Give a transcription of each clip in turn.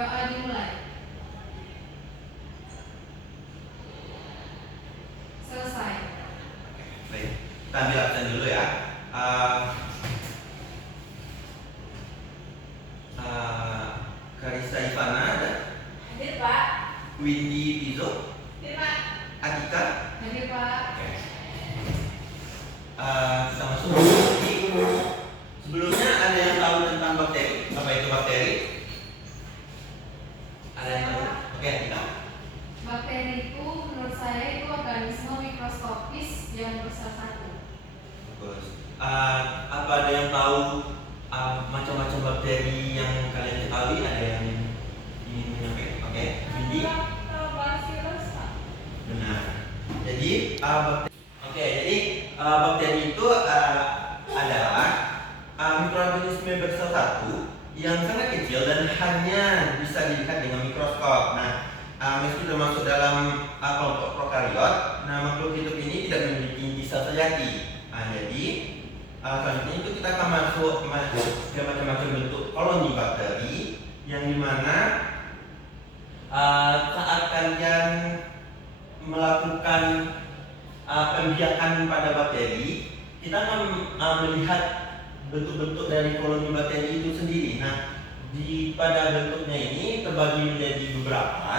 Berdoa dimulai. Selesai. Baik, kita ambil absen dulu ya. Karissa Ivana ada? Hadir Pak. Windy Pizo? Hadir Pak. Atika? Hadir Pak. Oke. Kita masuk lagi. Sebelumnya ada yang tahu tentang bakteri? Apa itu bakteri? Ada yang tahu? Oke, Atika. Bakteri itu menurut saya itu organisme mikroskopis yang besar satu. Bagus. Apa ada yang tahu macam-macam bakteri yang kalian ketahui? Ada yang ingin menyampaikan? Oke, Windy? Lactobacillus Pak. Benar. Jadi bakteri itu adalah mikroorganisme besar satu yang sangat kecil dan hanya bisa dilihat dengan mikroskop. Nah, meski termasuk dalam kelompok prokariot, makhluk hidup ini tidak memiliki inti sel sejati. Jadi selanjutnya itu kita akan masuk ke macam-macam bentuk koloni bakteri yang dimana saat kalian melakukan pembiakan pada bakteri, kita akan melihat bentuk-bentuk dari koloni bakteri itu sendiri. Nah, pada bentuknya ini terbagi menjadi beberapa.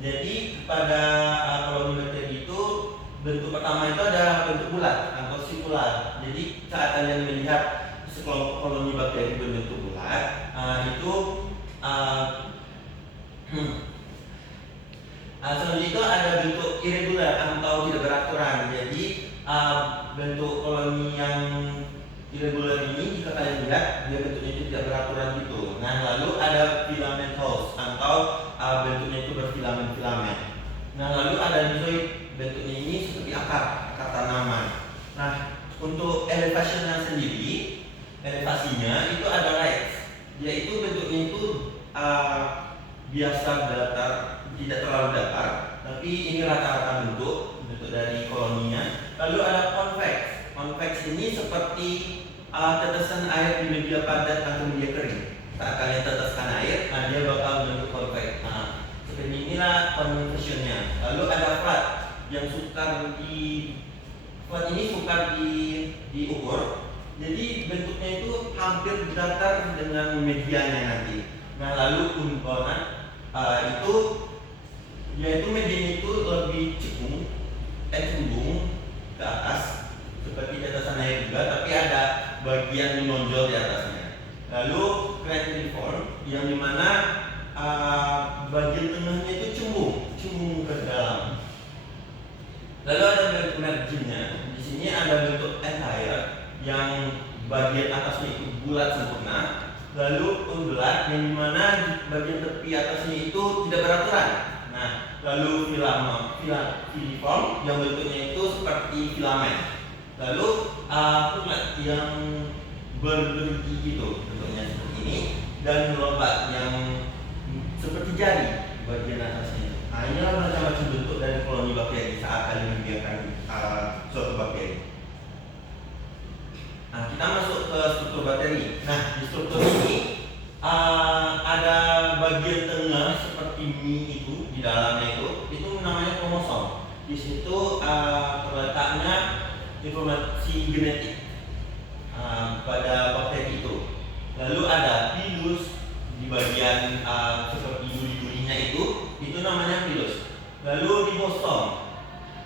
Jadi pada koloni bakteri itu bentuk pertama itu ada bentuk bulat atau sirkular. Jadi saat kalian melihat sekelompok koloni bakteri berbentuk bulat, selanjutnya itu ada bentuk irregular atau tidak beraturan. Jadi bentuk koloni yang irregular ini jika kalian lihat dia bentuknya itu tidak beraturan gitu. Nah, lalu ada filamentous atau bentuknya itu berfilamen-filamen. Nah, lalu ada rhizoid, bentuknya ini seperti akar tanaman. Nah, untuk elevasinya sendiri, elevasinya itu ada rise, yaitu bentuknya itu biasa datar, tidak terlalu datar, tapi ini rata-rata bentuk dari koloninya. Lalu ada convex. Convex ini seperti tetesan air di media padat atau media kering. Saat kalian teteskan air, dia bakal bentuk convex. Seperti inilah convexionnya. Lalu ada flat yang sukar ini sukar diukur. Jadi bentuknya itu hampir datar dengan medianya nanti. Nah, lalu uncommon itu yaitu medianya itu lebih cembung ke atas seperti tetesan air juga, tapi ada bagian menonjol di atasnya. Lalu cranioform yang dimana bagian tengahnya itu cembung ke dalam. Lalu ada bentuk marginnya. Di sini ada bentuk entire yang bagian atasnya itu bulat sempurna. Lalu undulat yang dimana bagian tepi atasnya itu tidak beraturan. Nah, lalu filiform yang bentuknya itu seperti filamen. Lalu platelet yang bergerigi gitu bentuknya seperti ini, dan lombat yang seperti jari bagian atasnya. Nah, inilah macam-macam bentuk dari koloni bakteri saat kalian membiarkan suatu bakteri. Nah, kita masuk ke struktur bakteri. Nah, di struktur ini ada bagian tengah seperti mie itu di dalamnya itu namanya kromosom. Di situ terletaknya informasi genetik pada bakteri itu. Lalu ada pilus di bagian seperti duri-durinya itu namanya pilus. Lalu ribosom.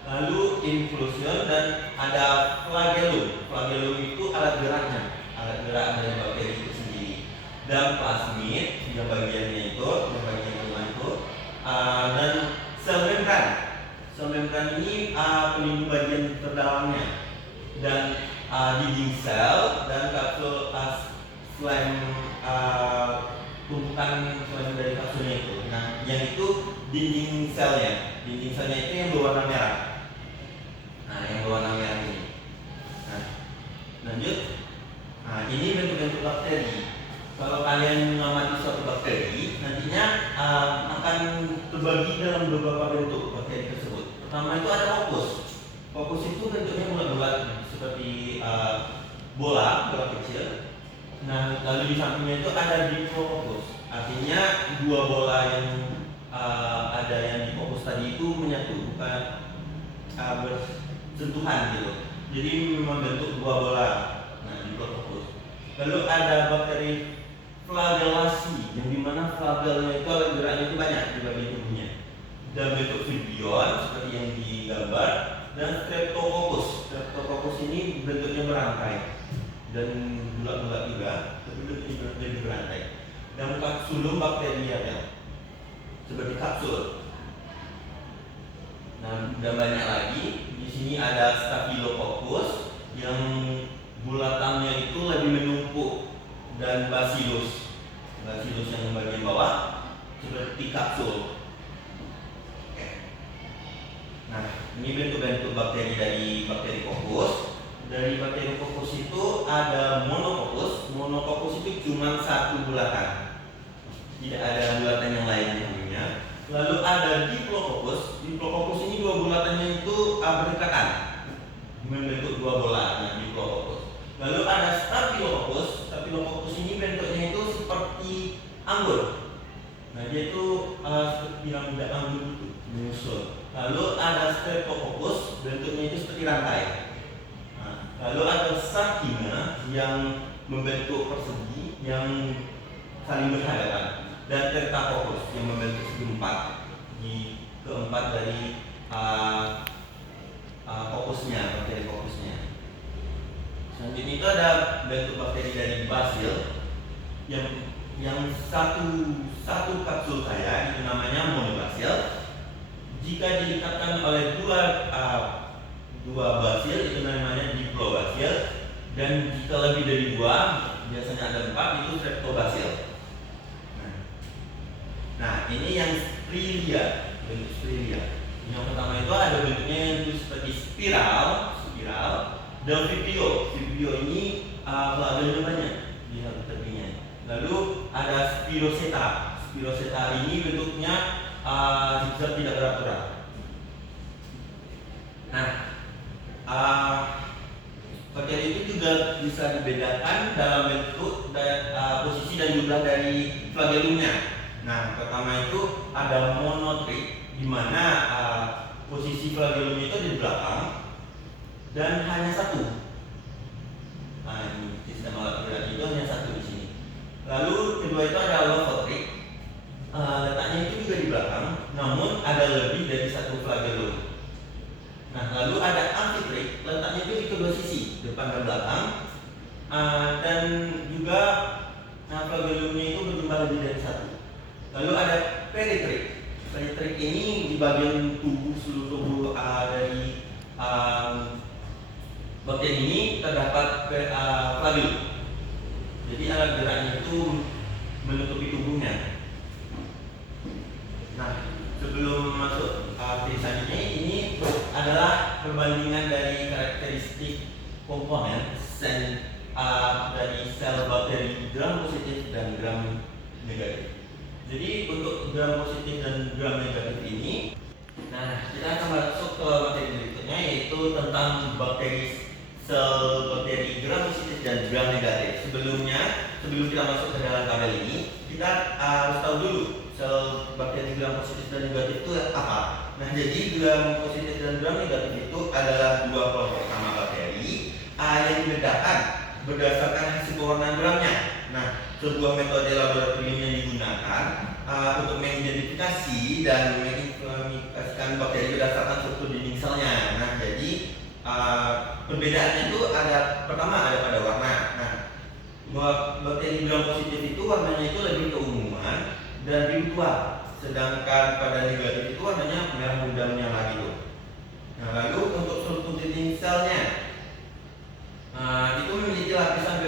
Lalu inclusion dan ada flagellum. Flagellum itu alat gerak dari bakteri itu sendiri. Dan plasmid yang bagiannya itu, yang bagian tengah itu, dan sel membran. Sel membran ini pelindung bagian terdalamnya. Dan dinding sel dan kapsul tumpukan selain dari kapsulnya itu. Nah, yang itu dinding selnya. Dinding selnya itu yang berwarna merah. Nah, yang berwarna merah ini. Nah, lanjut. Nah, ini bentuk-bentuk bakteri. Kalau kalian mengamati suatu bakteri, nantinya akan terbagi dalam beberapa bentuk bakteri tersebut. Pertama itu ada opus. Opus itu bentuknya bulat-bulat seperti bola kecil. Nah, lalu di sampingnya itu ada diploopus. Artinya dua bola yang ada yang di fokus tadi itu menyatu, bukan bersentuhan gitu. Jadi membentuk dua bola. Nah, di fokus. Lalu ada bakteri flagellasi, yang dimana flagellnya itu geraknya itu banyak di bagian tubuhnya. Dan bentuk vibrion seperti yang digambar, dan streptococcus. Streptococcus ini bentuknya berantai dan bulat-bulat juga, tapi bentuknya lebih berantai. Dan kapsulum bakterianya seperti kapsul. Nah, dan banyak lagi. Di sini ada Staphylococcus yang bulatannya itu lebih menumpuk, dan Bacillus yang bagian bawah seperti kapsul. Nah, ini bentuk-bentuk bakteri dari bakteri kokus. Dari bakteri kokus itu ada monococcus. Monococcus itu cuma satu bulatan, tidak ada bulatan yang lain namanya. Lalu ada Diplococcus. Diplococcus ini dua bulatannya itu berdekatan, membentuk dua bola. Nah, Diplococcus. Lalu ada Staphylococcus. Staphylococcus ini bentuknya itu seperti anggur. Nah, dia itu seperti piramida anggur itu menyusun. Lalu ada Streptococcus, bentuknya itu seperti rantai. Nah, lalu ada Sarcina yang membentuk persegi yang saling berhadapan, dan Tetracoccus yang membentuk segi empat, di keempat dari kokusnya, bakteri kokusnya. Selanjutnya itu ada bentuk bakteri dari Bacil yang satu kapsul kaya, itu namanya monobacil. Jika diikatkan oleh dua bacil, itu namanya diplobacil. Dan jika lebih dari dua, biasanya ada 4, itu streptobacil. Nah, ini yang Strilia, bentuk Strilia. Yang pertama itu ada bentuknya itu seperti spiral, dan vibrio. Vibrio ini flagellnya banyak di tepinya. Lalu ada Spiroseta. Spiroseta ini bentuknya zigzag, tidak beraturan. Nah, bakteri itu juga bisa dibedakan dalam bentuk, posisi dan jumlah dari flagellumnya. Nah, pertama itu ada monotrik, di mana posisi flagellumnya itu di belakang dan hanya satu. Nah, ini sistem alat gerak itu hanya satu di sini. Lalu kedua itu ada lophotric, letaknya itu juga di belakang, namun ada lebih dari satu flagellum. Nah, lalu ada amphitrik, letaknya itu di kedua sisi, depan dan belakang, dan juga flagellumnya itu berjumlah lebih dari satu. Lalu ada peritrik. Peritrik ini di bagian tubuh, seluruh tubuh dari bakteri ini terdapat flagellum. Jadi alat geraknya itu menutupi tubuhnya. Nah, sebelum masuk ke selanjutnya, ini adalah perbandingan dari karakteristik komponen dari sel bakteri gram positif dan gram negatif. Jadi untuk gram positif dan gram negatif ini, nah, kita akan masuk ke materi berikutnya, yaitu tentang sel bakteri gram positif dan gram negatif. Sebelum kita masuk ke dalam tabel ini, kita harus tahu dulu sel bakteri gram positif dan negatif itu apa. Nah, jadi gram positif dan gram negatif itu adalah dua kelompok sama bakteri yang dibedakan berdasarkan hasil pewarnaan gramnya. Nah, sebuah metode laboratorium yang digunakan untuk mengidentifikasi dan mengimplementasikan bakteri berdasarkan struktur dinding selnya. Nah, jadi perbedaannya itu pertama ada pada warna. Nah, bakteri gram positif itu warnanya itu lebih keunguan dan biru tua, sedangkan pada negatif itu warnanya merah muda menyala gitu. Nah, lalu untuk struktur dinding selnya, itu memiliki lapisan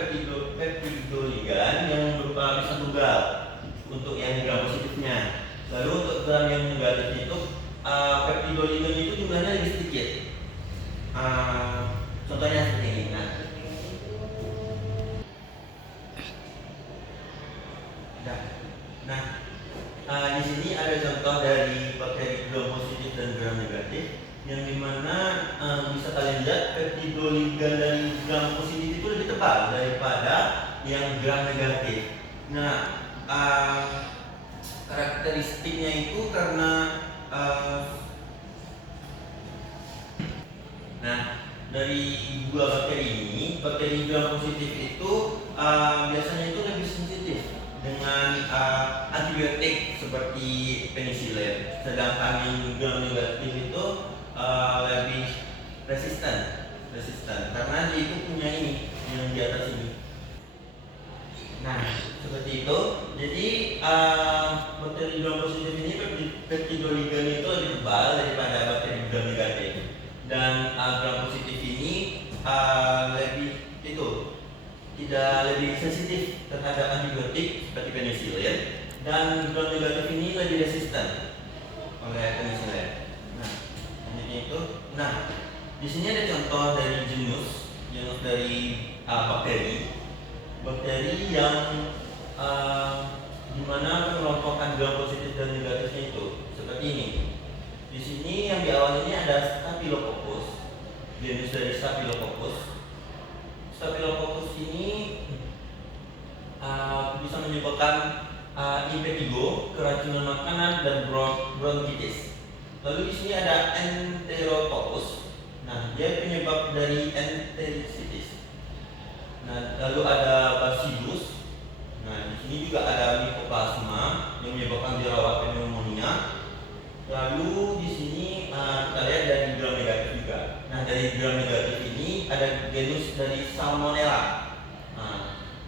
peptidoligan yang berupa lapisan tunggal untuk yang gram positifnya. Lalu untuk gram yang negatifnya itu peptidoligan itu jumlahnya lebih sedikit. Contohnya seperti ini. Nah, di sini ada contoh dari bakteri gram positif dan gram negatif, yang dimana bisa kalian lihat peptidoligan dari gram positif itu lebih tebal daripada yang gram negatif. Nah, karakteristiknya itu karena nah, dari dua bakteri ini, bakteri gram positif itu biasanya itu lebih sensitif dengan antibiotik seperti penisilin, sedangkan yang gram negatif itu lebih resisten karena dia itu punya ini yang di atas ini. Nah, seperti itu. Jadi bakteri gram positif ini peptidoligan itu lebih tebal daripada bakteri gram negatif. Dan gram positif ini lebih itu tidak lebih sensitif terhadap antibiotik seperti penisilin, dan gram negatif ini lebih resisten oleh penisilin. Nah, jadi itu. Nah, di sini ada contoh dari genus dari bakteri yang dimana pengelompokan gram positif dan negatifnya itu seperti ini. Di sini yang di awal ini ada Staphylococcus, genus dari Staphylococcus. Staphylococcus ini bisa menyebabkan impetigo, keracunan makanan, dan bronkitis. Lalu di sini ada Enterococcus. Nah, dia penyebab dari entericitis. Nah, lalu ada Bacillus. Nah, di sini juga ada Mycoplasma yang menyebabkan jerawat pneumonia. Lalu di sini kita lihat dari gram negatif juga. Nah, dari gram negatif ini ada genus dari Salmonella,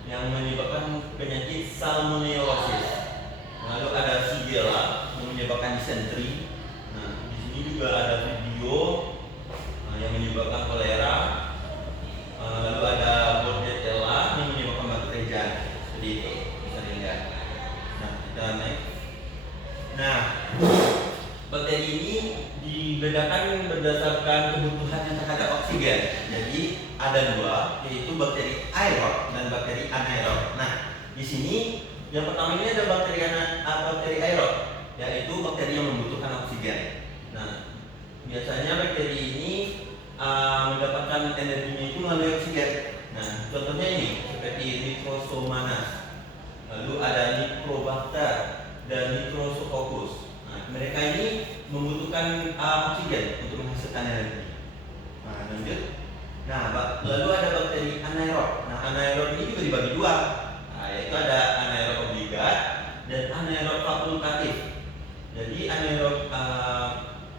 yang menyebabkan penyakit Salmonellosis. Lalu ada Shigella yang menyebabkan disentri. Nah, di sini juga ada Vibrio yang menyebabkan kolera. Lalu ada Bordetella yang menyebabkan bakteri jantung. Seperti itu, bisa dilihat. Nah, kita next. Nah, bakteri ini dibedakan berdasarkan kebutuhannya terhadap oksigen. Jadi ada dua, yaitu bakteri aerob dan bakteri anaerob. Nah, di sini yang pertama ini ada bakteri aerob, yaitu bakteri yang membutuhkan oksigen. Nah, biasanya bakteri ini mendapatkan energinya itu melalui oksigen. Nah, contohnya ini seperti Microsomanas, lalu ada Microbacter dan Micrococcus. Mereka ini membutuhkan oksigen untuk menghasilkan energi. Nah, lanjut. Nah, lalu ada bakteri anaerob. Nah, anaerob ini juga dibagi dua, yaitu ada anaerob obligat dan anaerob fakultatif. Jadi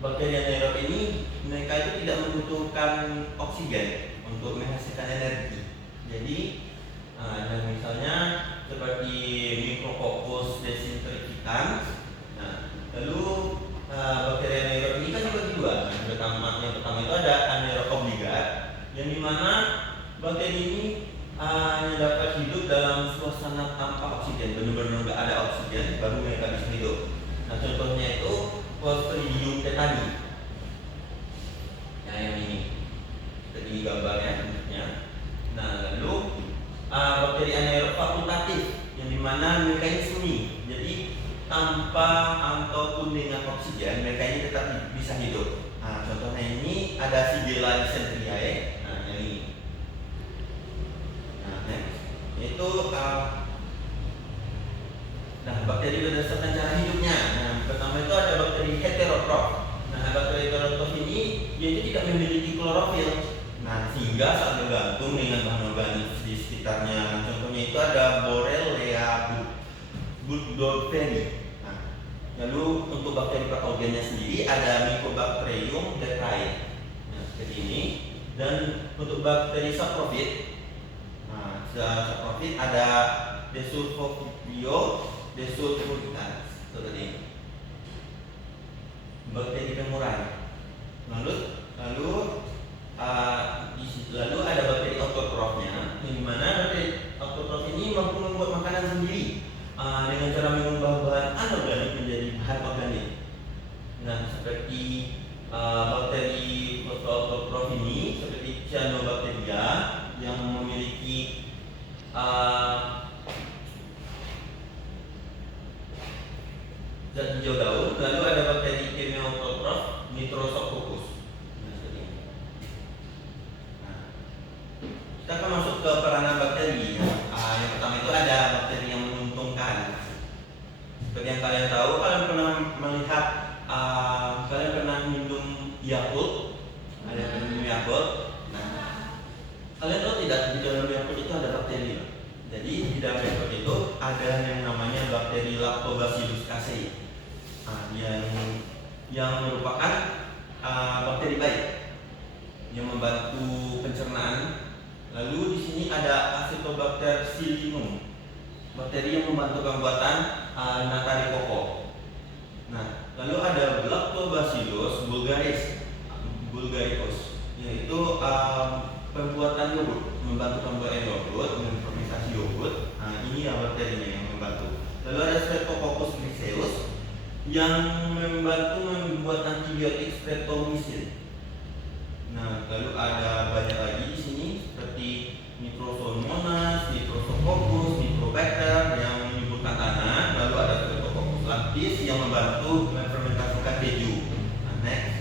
bakteri anaerob ini mereka itu tidak membutuhkan oksigen untuk menghasilkan energi. Jadi, dan misalnya seperti Micrococcus desinfectans. Lalu bakteri anaerob ini kan dibagi dua. Yang pertama itu ada anaerob obligat, yang dimana bakteri ini hanya dapat hidup dalam suasana tanpa oksigen, benar-benar nggak ada oksigen, baru mereka bisa hidup. Nah, contohnya itu Clostridium tetani. Nah, yang ini, seperti ini gambarnya bentuknya. Nah, lalu bakteri anaerob fakultatif, yang dimana mereka ini semi. Jadi tanpa ataupun dengan oksigen mereka ini tetap bisa hidup. Nah, contohnya ini ada Shigella dysenteriae. Nah, yang ini. Nah, itu bakteri berdasarkan cara hidupnya. Nah, pertama itu ada bakteri heterotrof. Nah, bakteri heterotrof ini dia itu tidak memiliki klorofil. Nah, sehingga saat bergantung dengan bahan organik di sekitarnya. Contohnya itu ada Borrelia burgdorferi. Nah, lalu untuk bakteri patogennya sendiri ada Mycobacterium tetrae. Nah, seperti ini. Dan untuk bakteri saprofit, ada Desulfovibrio desulfuricans seperti ini. Bakteri pemurai. Lalu ada bakteri autotrofnya, yang dimana bakteri autotrof ini mampu membuat makanan sendiri dengan cara mengubah bahan anorganik menjadi bahan organik. Nah, seperti bakteri autotrof ini seperti Cyanobacteria yang memiliki zat hijau daun. Lalu ada bakteri chemioautotrof Nitrosococcus. Kita akan masuk ke peranan bakteri. Yang pertama itu ada bakteri yang menguntungkan. Seperti yang kalian tahu, kalian bakteri Lactobacillus casei. Nah, yang merupakan bakteri baik yang membantu pencernaan. Lalu di sini ada Acetobacter sillinum, bakteri yang membantu pembuatan nata de coco. Nah, lalu ada Lactobacillus bulgaricus, yaitu pembuatan yogurt, membantu pembuatan yogurt, fermentasi yogurt. Nah, ini ya bakterinya yang membantu. Lalu ada Streptococcus griseus yang membantu membuat antibiotik streptomycin. Nah, lalu ada banyak lagi di sini seperti Nitrosomonas, Nitrosococcus, Nitrobacter yang menyuburkan tanah. Lalu ada Streptococcus lactis yang membantu memfermentasikan keju. Nah, next.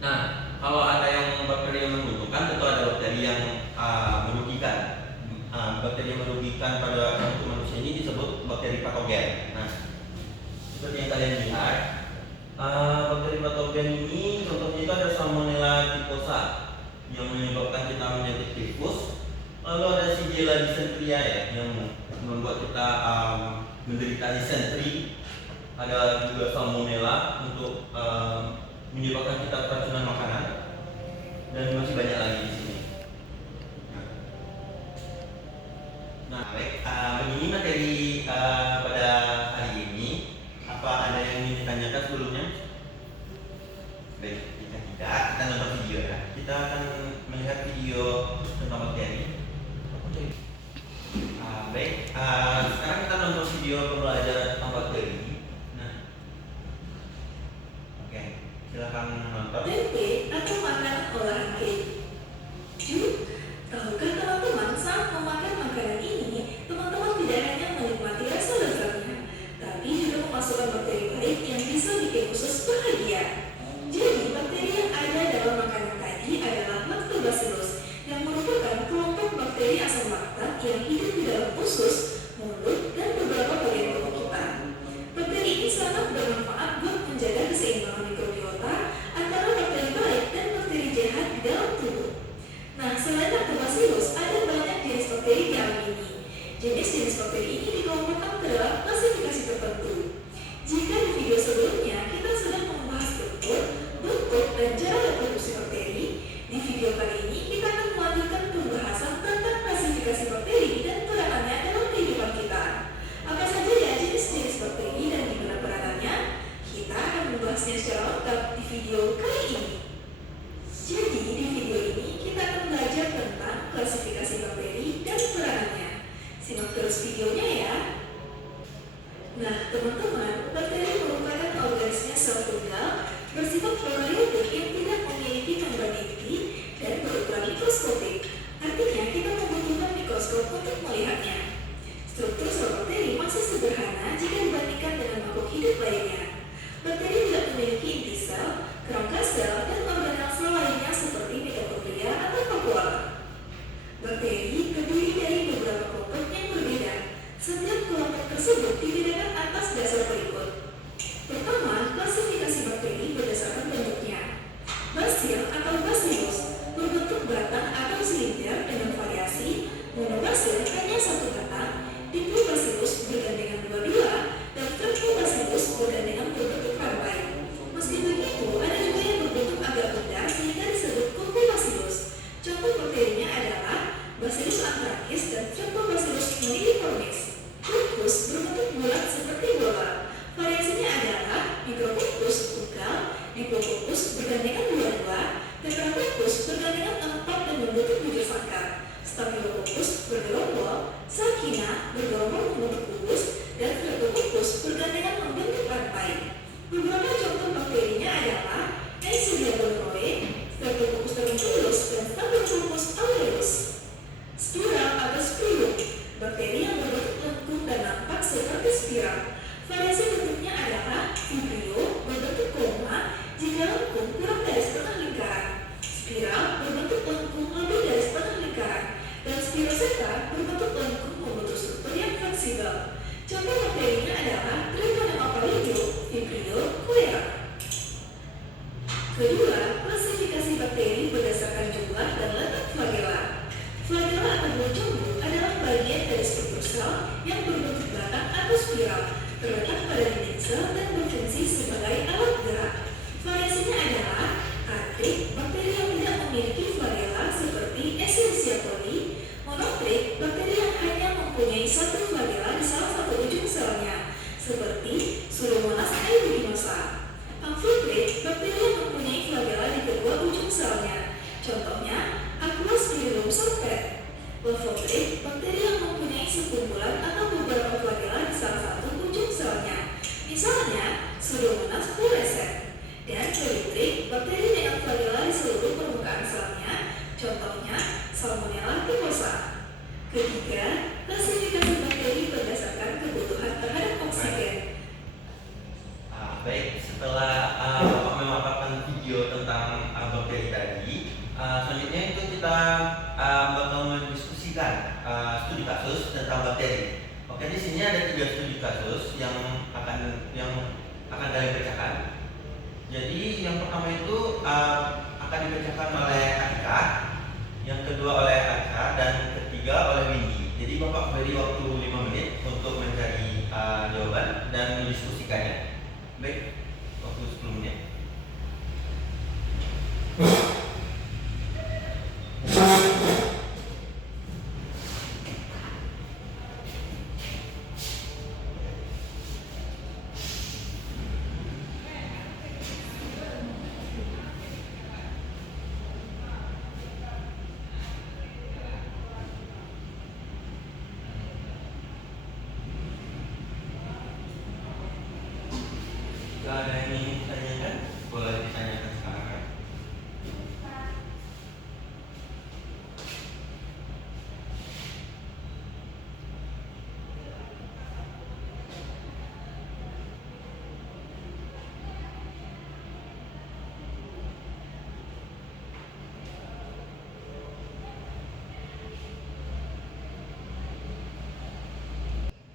Nah, kalau ada yang bakteri yang menguntungkan, tentu ada bakteri yang merugikan. Bakteri yang merugikan pada untuk manusia ini disebut bakteri patogen. Nah, seperti yang kalian lihat, bakteri patogen ini contohnya itu ada Salmonella typhosa yang menyebabkan kita menyakit tifus. Lalu ada Shigella dysenteria ya, yang membuat kita menderita disentri. Ada juga Salmonella untuk menyebabkan kita keracunan makanan, dan masih banyak lagi di sini. Nah, baik, begini materi pada hari ini. Apa ada yang ingin ditanyakan sebelumnya? Baik, jika tidak, kita nonton video ya. Kita akan melihat video tentang bakteri. Baik, sekarang kita nonton video pembelajaran tentang bakteri. Nah, oke, silakan nonton. Tempe atau makanan olahan keju. Tahukah teman-teman, saat memakan makanan ini, teman-teman tidak hanya menikmati rasa lezatnya, tapi juga memasukkan bakteri baik yang bisa bikin usus bahagia. Jadi, bakteri yang ada dalam makanan tadi adalah Lactobacillus, yang merupakan kelompok bakteri asam laktat yang hidup di dalam usus, mulut, dan beberapa bagian tubuh kita. Bakteri ini sangat bermanfaat buat menjaga keseimbangan mikrobiota antara bakteri baik dan bakteri jahat di dalam tubuh. Nah, selain Lactobacillus, ada banyak jenis bakteri di alam ini. Jenis-jenis bakteri ini dikelompokkan ke dalam klasifikasi tertentu. Jika di video sebelumnya kita sudah membahas struktur, bentuk, dan cara reproduksi bakteri, di video kali ini kita akan melanjutkan pembahasan tentang klasifikasi bakteri dan peranannya dalam kehidupan kita. Apa saja ya jenis-jenis bakteri dan gimana peranannya? Kita akan membahasnya secara lengkap di video kali ini. Jadi, di video ini kita akan belajar tentang klasifikasi bakteri dan peranannya. Simak terus videonya ya. Nah, teman-teman, bakteri merupakan organisme sel tunggal bersifat prokaryotik yang tidak memiliki membrana inti dan berukuran mikroskopik. Artinya, kita membutuhkan mikroskop untuk melihatnya. Struktur sel bakteri masih sederhana jika dibandingkan dengan makhluk hidup lainnya. Bakteri tidak memiliki inti sel, kerangka sel, dan organel sel lainnya seperti mitokondria atau vakuola. Bakteri terdiri dari beberapa kelompok yang berbeda. Setiap kelompok tersebut dibedakan atas dasar berikut. Pertama, klasifikasi bakteri berdasarkan bentuknya. Basil atau Bacillus berbentuk batang atau silinder dengan variasi. Monobacil hanya satu batang, Diplobacillus bergandengan dua-dua, dan Streptobacillus bergandengan berbentuk rampai. Meski begitu, ada juga yang berbentuk agak bundar sehingga disebut Cucurbacillus. Contoh bakterinya adalah Bacillus anthracis dan Streptobacillus multiformis. Cucus berbentuk bulat seperti bola. Variasinya adalah Micrococcus tunggal, Diplococcus bergandengan dua-dua, Tetracoccus bergandengan empat dan membentuk bujur sangkar, Staphylococcus bergerombol, Salkina bergerombol membentuk kubus, dan Streptococcus bergandengan membentuk rantai. Beberapa contoh bakterinya adalah Neisseria gonorrhoeae, Streptococcus termentulus, dan Staphylococcus aureus. Spiral atau spirum, bakteri yang berbentuk lengkung dan nampak seperti spiral. Variasi bentuknya adalah vibrio berbentuk koma jika lengkung kurang dari setengah lingkaran, spiral berbentuk lengkung lebih dari setengah lingkaran, dan spiroseta berbentuk lengkung membentuk struktur yang fleksibel. Contoh bakterinya adalah Treponema pallidum, Vibrio, Cholera. Kedua, klasifikasi bakteri berdasarkan jumlah dan letak flagella. Flagella atau buah jambu adalah bagian dari struktur sel yang berbentuk batang atau viral, terletak pada dinding sel dan berfungsi sebagai alat gerak. Variasinya adalah atrik, bakteri yang tidak memiliki varela seperti Escherichia coli, monotrik, bakteri yang hanya mempunyai satu varela di salah satu ujung selnya, seperti Pseudomonas aeruginosa. Amphibrit, bakteri yang mempunyai flagella di kedua ujung selnya. Contohnya, Aquaspirillum sorpet. Levotrik, bakteri yang mempunyai sekumpulan atau beberapa flagella di salah satu ujung selnya. Misalnya, Pseudomonas fluorescens. Dan Cholitrik, bakteri dengan flagella di seluruh permukaan selnya. Contohnya, Salmonella typhosa. Ketiga, klasifikasi bakteri berdasarkan kebutuhan terhadap oksigen. Baik, setelah Bapak memaparkan video tentang bakteri tadi, selanjutnya itu kita bakal mendiskusikan studi kasus tentang bakteri. Oke, di sini ada 3 studi kasus yang akan kalian bacakan. Jadi yang pertama itu akan dibacakan oleh Atika, yang kedua oleh Aca, dan ketiga oleh Windy. Jadi Bapak beri waktu 5 menit untuk mencari jawaban dan mendiskusikannya. Baik, waktu 10 menit. Jika ada yang ingin ditanyakan, boleh ditanyakan sekarang ya.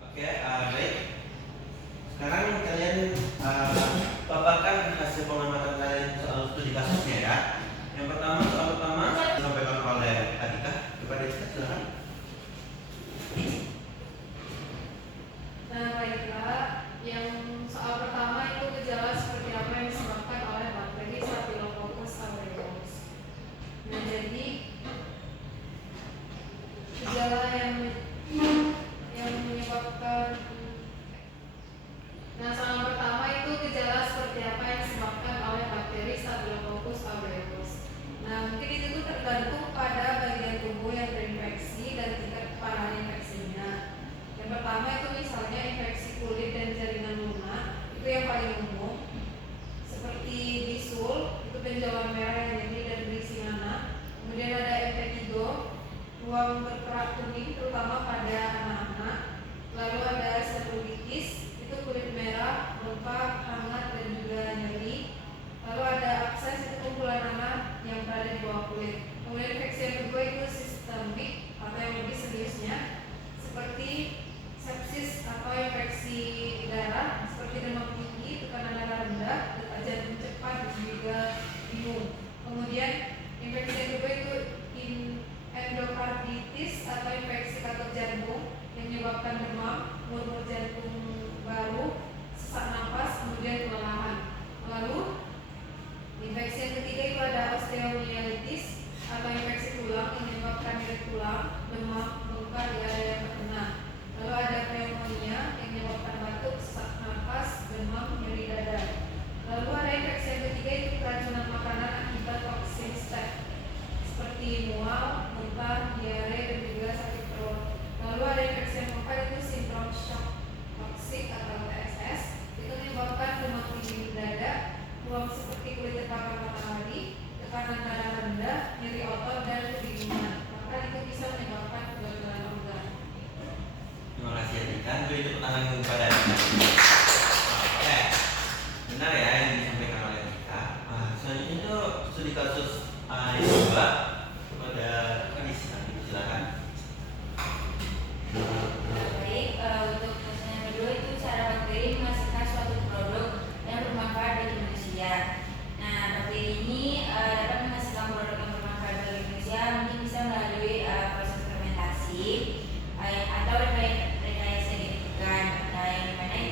Oke, baik. Sekarang kalian paparkan hasil pengamatan kalian soal studi kasusnya ya. Yang pertama, soal pertama disampaikan oleh Atika. Kepada Atika, silakan. Nah, baiklah, yang soal pertama itu gejala seperti apa yang disebabkan oleh bakteri Staphylococcus aureus. Nah, jadi gejala yang menyebabkan soal pertama itu gejala seperti apa yang disebabkan oleh bakteri Staphylococcus aureus. Nah, mungkin itu tuh tergantung pada bagian tubuh yang terinfeksi dan tingkat keparahan infeksinya. Yang pertama itu misalnya infeksi kulit dan jaringan lunak, itu yang paling umum. Seperti bisul, itu benjolan merah yang nyeri dan berisi nanah. Kemudian ada impetigo, ruam berkerak kuning terutama pada anak-anak. Lalu ada sepulitis, itu kulit merah, bengkak, hangat dan juga nyeri. Lalu ada abses, itu kumpulan nanah yang berada di bawah kulit. Kemudian infeksi yang kedua itu sistemik atau yang lebih seriusnya, seperti sepsis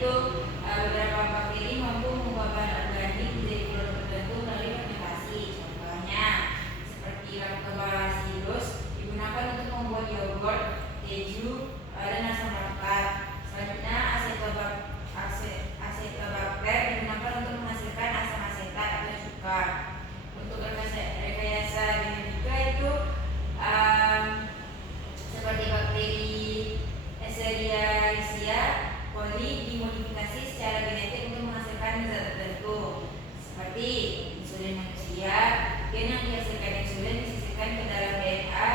itu beberapa bakteri mampu mengubah bahan organik menjadi produk tertentu melalui fermentasi. Contohnya seperti Lactobacillus digunakan untuk membuat yogurt, keju, dan asam laktat. Selanjutnya Acetobacter digunakan untuk menghasilkan asam asetat atau cuka. Untuk rekayasa genetika itu seperti bakteri Escherichia coli dimodifikasi secara genetik untuk menghasilkan zat tertentu seperti insulin manusia. Gen yang dihasilkan insulin disisipkan ke dalam DNA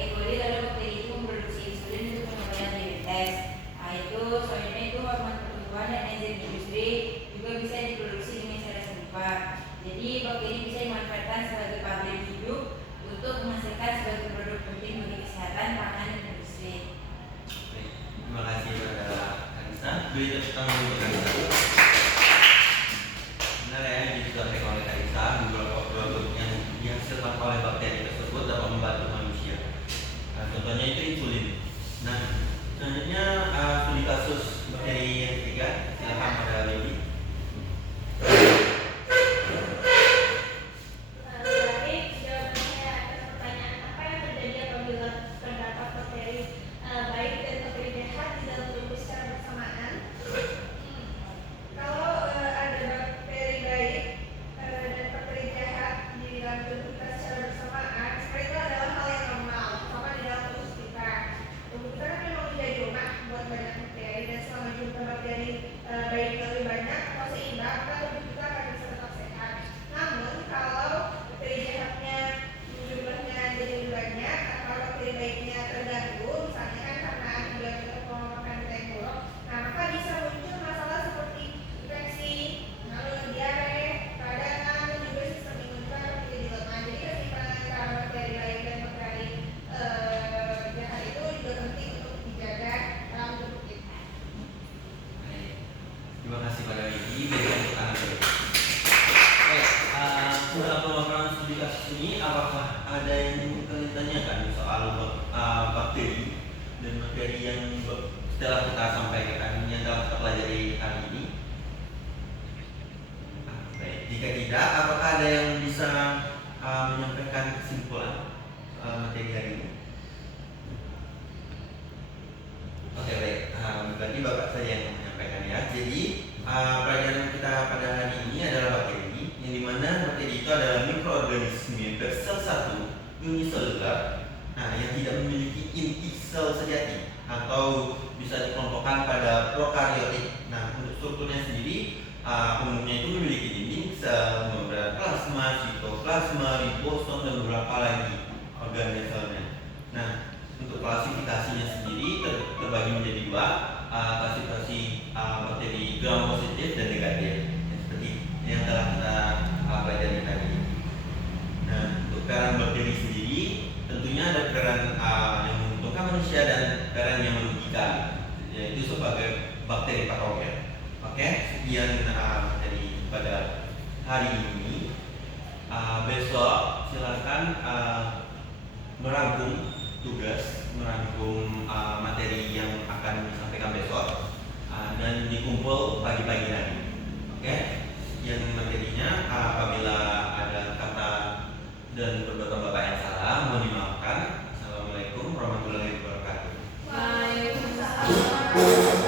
E. coli, lalu bakteri itu memproduksi insulin untuk penurunan diabetes. Nah, itu selanjutnya itu hormon pertumbuhan dan enzim industri juga bisa diproduksi dengan cara serupa. Jadi bakteri bisa dimanfaatkan sebagai pabrik hidup untuk menghasilkan sebagai produk penting bagi kesehatan pangan dan industri. Baik, terima kasih kepada Kanisa. Beri tepuk tangan untuk Kanisa. Benar ya, yang disampaikan oleh Kanisa, beberapa produk yang dihasilkan oleh bakteri tersebut dapat membantu manusia. Nah, contohnya itu insulin. Nah, selanjutnya studi kasus bakteri yang ketiga, silakan pada Baby. Baik, jawaban saya atas pertanyaan apa yang terjadi apabila terdapat bakteri baik dan bakteri jahat di dalam tubuh secara bersamaan. Kalau ada bakteri baik dan bakteri jahat di dalam tubuh kita secara bersamaan, seperti itu adalah hal yang normal, sama di dalam tubuh kita. Tubuh kita kan memang menjadi rumah buat banyak bakteri, dan selama jumlah bakteri baik lebih banyak atau seimbang, maka tubuh kita akan bisa tetap sehat. Namun kalau bakteri jahatnya jumlahnya jadi lebih banyak atau bakteri baiknya terganggu, misalnya kan karena akibat pola makan kita yang buruk, nah maka bisa muncul masalah seperti infeksi, lalu diare, peradangan, dan juga sistem imun kita akan menjadi lemah. Jadi keseimbangan antara bakteri baik dan bakteri jahat itu juga penting untuk dijaga dalam tubuh kita. Baik, terima kasih pada Baby. Beri tepuk tangan dulu. Baik, setelah pemaparan studi kasus ini, apakah ada yang kalian tanyakan soal bakteri dan materi yang setelah kita sampaikan, yang telah kita pelajari hari ini? Baik, jika tidak, apakah ada yang bisa menyampaikan kesimpulan materi hari ini? Oke, baik. Berarti Bapak saja yang menyampaikan ya. Jadi pelajaran kita pada hari ini adalah bakteri, yang dimana bakteri itu adalah mikroorganisme bersel satu uniselular, yang tidak memiliki inti sel sejati atau bisa dikelompokkan pada prokariotik. Nah, untuk strukturnya sendiri umumnya itu memiliki dinding sel, membran plasma, sitoplasma, ribosom, dan beberapa lagi organ selnya. Nah, untuk klasifikasinya sendiri terbagi menjadi dua, klasifikasi bakteri gram positif dan negatif, seperti yang telah kita pelajari tadi. Nah, untuk peran bakteri sendiri tentunya ada peran yang menguntungkan manusia dan peran yang merugikan, yaitu sebagai bakteri patogen. Oke, sekian materi pada hari ini. Besok silakan merangkum tugas, merangkum materi yang akan disampaikan besok, dan dikumpul pagi-pagi hari. Oke, sekian materinya. Apabila ada kata dan perbuatan Bapak yang salah, mohon dimaafkan. Assalamualaikum warahmatullahi wabarakatuh. Waalaikumsalam.